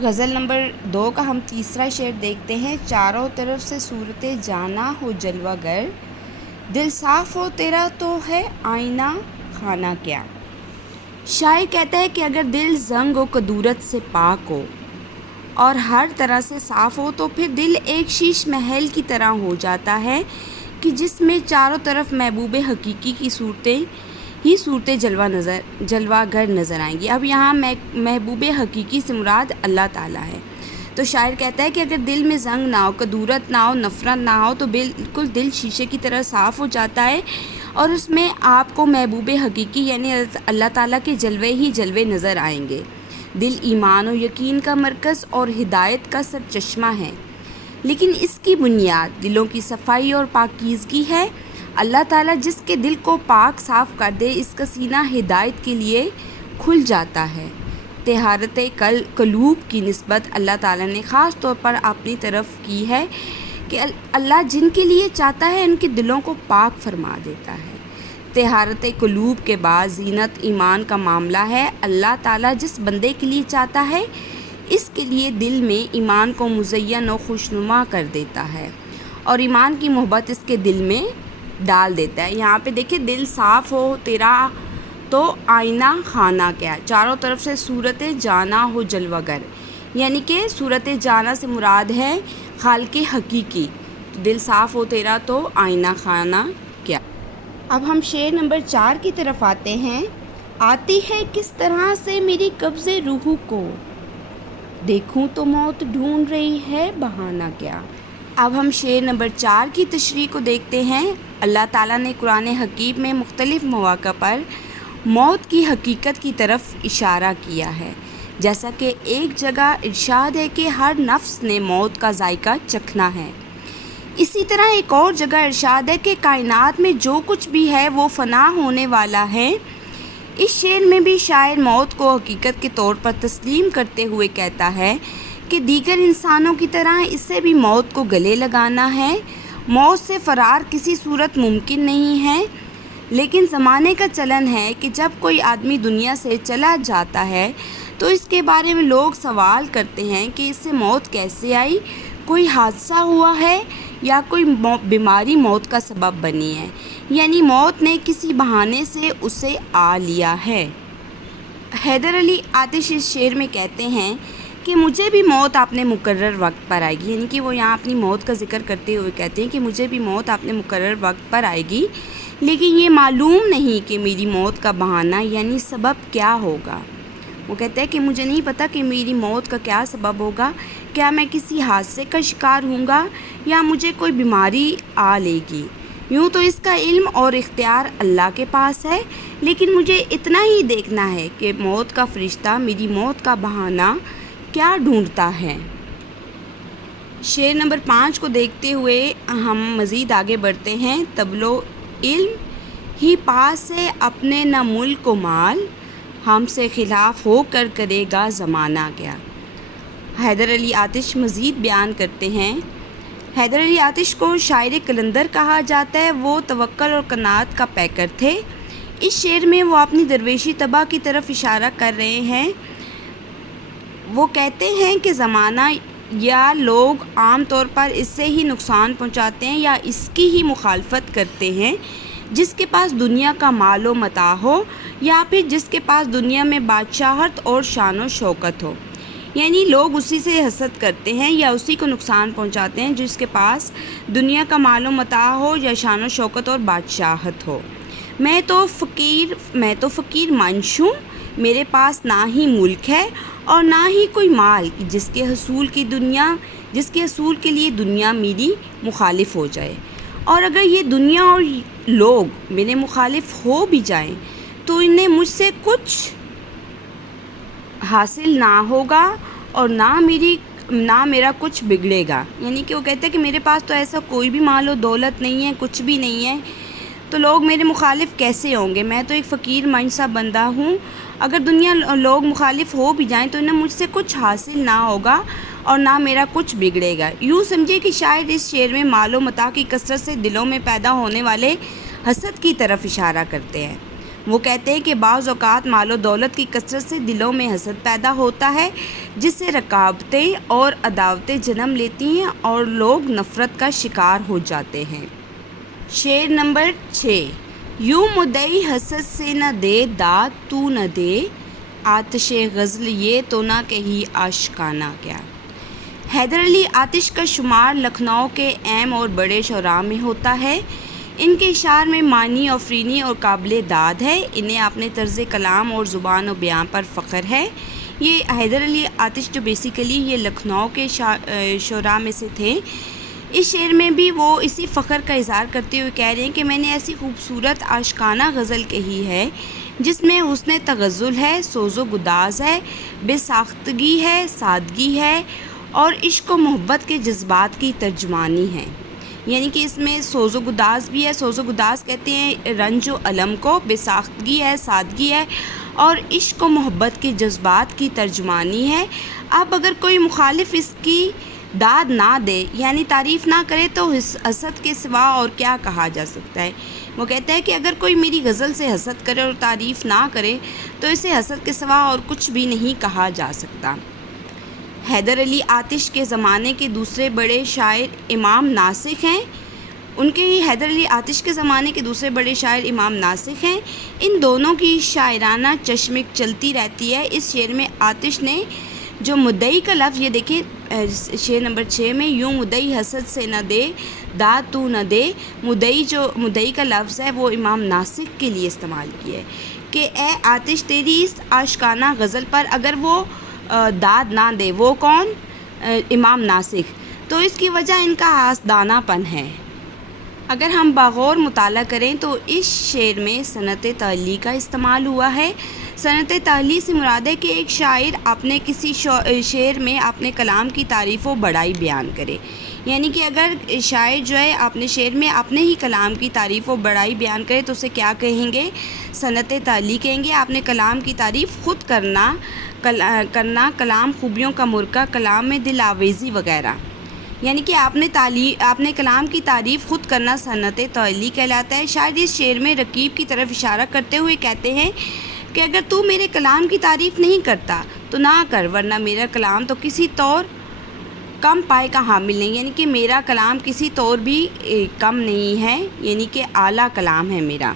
غزل number 2 کا ہم تیسرا شعر دیکھتے ہیں۔ چاروں طرف سے صورت جانا ہو جلوہ گر، دل صاف ہو تیرا تو ہے آئینہ خانہ کیا۔ شاعر کہتا ہے کہ اگر دل زنگ و کدورت سے پاک ہو اور ہر طرح سے صاف ہو تو پھر دل ایک شیش محل کی طرح ہو جاتا ہے کہ جس میں چاروں طرف محبوب حقیقی کی صورتیں جلوہ گر نظر آئیں گی۔ اب یہاں محبوب حقیقی سے مراد اللہ تعالیٰ ہے۔ تو شاعر کہتا ہے کہ اگر دل میں زنگ نہ ہو، کدورت نہ ہو، نفرت نہ ہو تو بالکل دل شیشے کی طرح صاف ہو جاتا ہے اور اس میں آپ کو محبوب حقیقی یعنی اللہ تعالیٰ کے جلوے ہی جلوے نظر آئیں گے۔ دل ایمان و یقین کا مرکز اور ہدایت کا سرچشمہ ہے، لیکن اس کی بنیاد دلوں کی صفائی اور پاکیزگی ہے۔ اللہ تعالیٰ جس کے دل کو پاک صاف کر دے، اس کا سینہ ہدایت کے لیے کھل جاتا ہے۔ طہارت قلوب کی نسبت اللہ تعالیٰ نے خاص طور پر اپنی طرف کی ہے کہ اللہ جن کے لیے چاہتا ہے ان کے دلوں کو پاک فرما دیتا ہے۔ طہارت قلوب کے بعد زینت ایمان کا معاملہ ہے۔ اللہ تعالیٰ جس بندے کے لیے چاہتا ہے اس کے لیے دل میں ایمان کو مزین و خوشنما کر دیتا ہے اور ایمان کی محبت اس کے دل میں ڈال دیتا ہے۔ یہاں پہ دیکھیں، دل صاف ہو تیرا تو آئینہ خانہ کیا، چاروں طرف سے صورت جانا ہو جلوہ گر، یعنی کہ صورت جانا سے مراد ہے خالق حقیقی۔ دل صاف ہو تیرا تو آئینہ خانہ کیا۔ اب ہم شعر نمبر 4 کی طرف آتے ہیں۔ آتی ہے کس طرح سے میری قبض روح کو، دیکھوں تو موت ڈھونڈ رہی ہے بہانہ کیا۔ اب ہم شعر نمبر 4 کی تشریح کو دیکھتے ہیں۔ اللہ تعالیٰ نے قرآن حکیم میں مختلف مواقع پر موت کی حقیقت کی طرف اشارہ کیا ہے، جیسا کہ ایک جگہ ارشاد ہے کہ ہر نفس نے موت کا ذائقہ چکھنا ہے۔ اسی طرح ایک اور جگہ ارشاد ہے کہ کائنات میں جو کچھ بھی ہے وہ فنا ہونے والا ہے۔ اس شعر میں بھی شاعر موت کو حقیقت کے طور پر تسلیم کرتے ہوئے کہتا ہے کہ دیگر انسانوں کی طرح اسے بھی موت کو گلے لگانا ہے۔ موت سے فرار کسی صورت ممکن نہیں ہے، لیکن زمانے کا چلن ہے کہ جب کوئی آدمی دنیا سے چلا جاتا ہے تو اس کے بارے میں لوگ سوال کرتے ہیں کہ اس سے موت کیسے آئی، کوئی حادثہ ہوا ہے یا کوئی بیماری موت کا سبب بنی ہے، یعنی موت نے کسی بہانے سے اسے آ لیا ہے۔ حیدر علی آتش اس شعر میں کہتے ہیں کہ مجھے بھی موت اپنے مقرر وقت پر آئے گی، یعنی کہ وہ یہاں اپنی موت کا ذکر کرتے ہوئے کہتے ہیں کہ مجھے بھی موت اپنے مقرر وقت پر آئے گی، لیکن یہ معلوم نہیں کہ میری موت کا بہانہ یعنی سبب کیا ہوگا۔ وہ کہتے ہیں کہ مجھے نہیں پتہ کہ میری موت کا کیا سبب ہوگا، کیا میں کسی حادثے کا شکار ہوں گا یا مجھے کوئی بیماری آ لے گی۔ یوں تو اس کا علم اور اختیار اللہ کے پاس ہے، لیکن مجھے اتنا ہی دیکھنا ہے کہ موت کا فرشتہ میری موت کا بہانہ کیا ڈھونڈتا ہے۔ شعر نمبر 5 کو دیکھتے ہوئے ہم مزید آگے بڑھتے ہیں۔ تبلو علم ہی پاس ہے اپنے نہ ملک و مال، ہم سے خلاف ہو کر کرے گا زمانہ کیا۔ حیدر علی آتش مزید بیان کرتے ہیں۔ حیدر علی آتش کو شاعر قلندر کہا جاتا ہے۔ وہ توکل اور قناعت کا پیکر تھے۔ اس شعر میں وہ اپنی درویشی طبع کی طرف اشارہ کر رہے ہیں۔ وہ کہتے ہیں کہ زمانہ یا لوگ عام طور پر اس سے ہی نقصان پہنچاتے ہیں یا اس کی ہی مخالفت کرتے ہیں جس کے پاس دنیا کا مال و متاع ہو، یا پھر جس کے پاس دنیا میں بادشاہت اور شان و شوکت ہو، یعنی لوگ اسی سے حسد کرتے ہیں یا اسی کو نقصان پہنچاتے ہیں جس کے پاس دنیا کا مال و متاع ہو یا شان و شوکت اور بادشاہت ہو۔ میں تو فقیر منش ہوں، میرے پاس نہ ہی ملک ہے اور نہ ہی کوئی مال جس کے حصول کے لیے دنیا میری مخالف ہو جائے، اور اگر یہ دنیا اور لوگ میرے مخالف ہو بھی جائیں تو انہیں مجھ سے کچھ حاصل نہ ہوگا اور نہ میرا کچھ بگڑے گا۔ یعنی کہ وہ کہتے ہیں کہ میرے پاس تو ایسا کوئی بھی مال و دولت نہیں ہے، کچھ بھی نہیں ہے، تو لوگ میرے مخالف کیسے ہوں گے؟ میں تو ایک فقیر منش سا بندہ ہوں، اگر دنیا لوگ مخالف ہو بھی جائیں تو انہیں مجھ سے کچھ حاصل نہ ہوگا اور نہ میرا کچھ بگڑے گا۔ یوں سمجھے کہ شاید اس شعر میں مال و متاع کی کثرت سے دلوں میں پیدا ہونے والے حسد کی طرف اشارہ کرتے ہیں۔ وہ کہتے ہیں کہ بعض اوقات مال و دولت کی کثرت سے دلوں میں حسد پیدا ہوتا ہے، جس سے رکاوٹیں اور عداوتیں جنم لیتی ہیں اور لوگ نفرت کا شکار ہو جاتے ہیں۔ شعر نمبر 6۔ یوں مدعی حسد سے نہ دے داد تو نہ دے، آتش غزل یہ تو نہ کہی آشکانہ کیا۔ حیدر علی آتش کا شمار لکھنؤ کے اہم اور بڑے شعراء میں ہوتا ہے۔ ان کے اشعار میں معنی آفرینی اور قابل داد ہے۔ انہیں اپنے طرز کلام اور زبان و بیان پر فخر ہے۔ یہ حیدر علی آتش جو بیسیکلی یہ لکھنؤ کے شعراء میں سے تھے، اس شعر میں بھی وہ اسی فخر کا اظہار کرتے ہوئے کہہ رہے ہیں کہ میں نے ایسی خوبصورت عاشقانہ غزل کہی ہے جس میں حسن تغزل ہے، سوز و گداز ہے، بے ساختگی ہے، سادگی ہے اور عشق و محبت کے جذبات کی ترجمانی ہے۔ یعنی کہ اس میں سوز و گداز بھی ہے۔ سوز و گداز کہتے ہیں رنج و الم کو، بے ساختگی ہے، سادگی ہے اور عشق و محبت کے جذبات کی ترجمانی ہے۔ اب اگر کوئی مخالف اس کی داد نہ دے یعنی تعریف نہ کرے تو حسد کے سوا اور کیا کہا جا سکتا ہے۔ وہ کہتا ہے کہ اگر کوئی میری غزل سے حسد کرے اور تعریف نہ کرے تو اسے حسد کے سوا اور کچھ بھی نہیں کہا جا سکتا۔ حیدر علی آتش کے زمانے کے دوسرے بڑے شاعر امام ناسخ ہیں۔ حیدر علی آتش کے زمانے کے دوسرے بڑے شاعر امام ناسخ ہیں۔ ان دونوں کی شاعرانہ چشمک چلتی رہتی ہے۔ اس شعر میں آتش نے جو مدعی کا لفظ، یہ دیکھیں شعر نمبر 6 میں، یوں مدعی حسد سے نہ دے داد تو نہ دے، مدعی کا لفظ ہے وہ امام ناسخ کے لیے استعمال کیا ہے کہ اے آتش تیری اس عاشقانہ غزل پر اگر وہ داد نہ دے، وہ کون؟ امام ناسخ، تو اس کی وجہ ان کا حسدانہ پن ہے۔ اگر ہم باغور مطالعہ کریں تو اس شعر میں صنعت تعلیٰ کا استعمال ہوا ہے۔ صنعت تعلیٰ سے مراد ہے کہ ایک شاعر اپنے کسی شعر میں اپنے کلام کی تعریف و بڑائی بیان کرے۔ یعنی کہ اگر شاعر جو ہے اپنے شعر میں اپنے ہی کلام کی تعریف و بڑائی بیان کرے تو اسے کیا کہیں گے؟ صنعت تعلیٰ کہیں گے۔ اپنے کلام کی تعریف خود کرنا، کلام خوبیوں کا مرکہ، کلام میں دل آویزی وغیرہ، یعنی کہ اپنے کلام کی تعریف خود کرنا صنعت تعلیٰ کہلاتا ہے۔ شاعر اس شعر میں رقیب کی طرف اشارہ کرتے ہوئے کہتے ہیں کہ اگر تو میرے کلام کی تعریف نہیں کرتا تو نہ کر، ورنہ میرا کلام تو کسی طور کم پائے کا حامل نہیں، یعنی کہ میرا کلام کسی طور بھی کم نہیں ہے، یعنی کہ اعلیٰ کلام ہے میرا۔